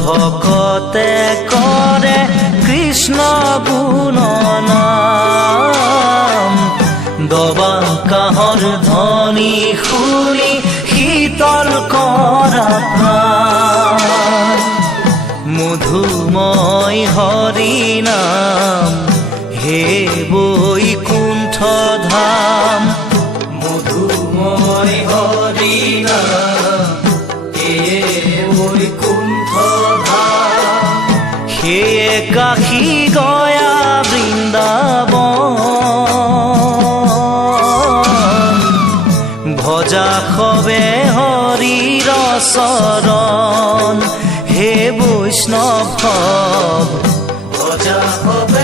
ভকতে কৰে কৃষ্ণ গুণনাম। দবা কাঁহৰ ধ্বনি শুনি শীতল কৰা প্ৰাণ। মধুময় হৰি নাম হে বৈকুণ্ঠ ধাম। মধুময় হৰি নাম হে বৈকুণ্ঠ ধাম। সেয়ে কাশী গয়া বৃন্দাবন ভজা সবে হৰিৰ চৰণ। হে বৈষ্ণৱ ভজা সবে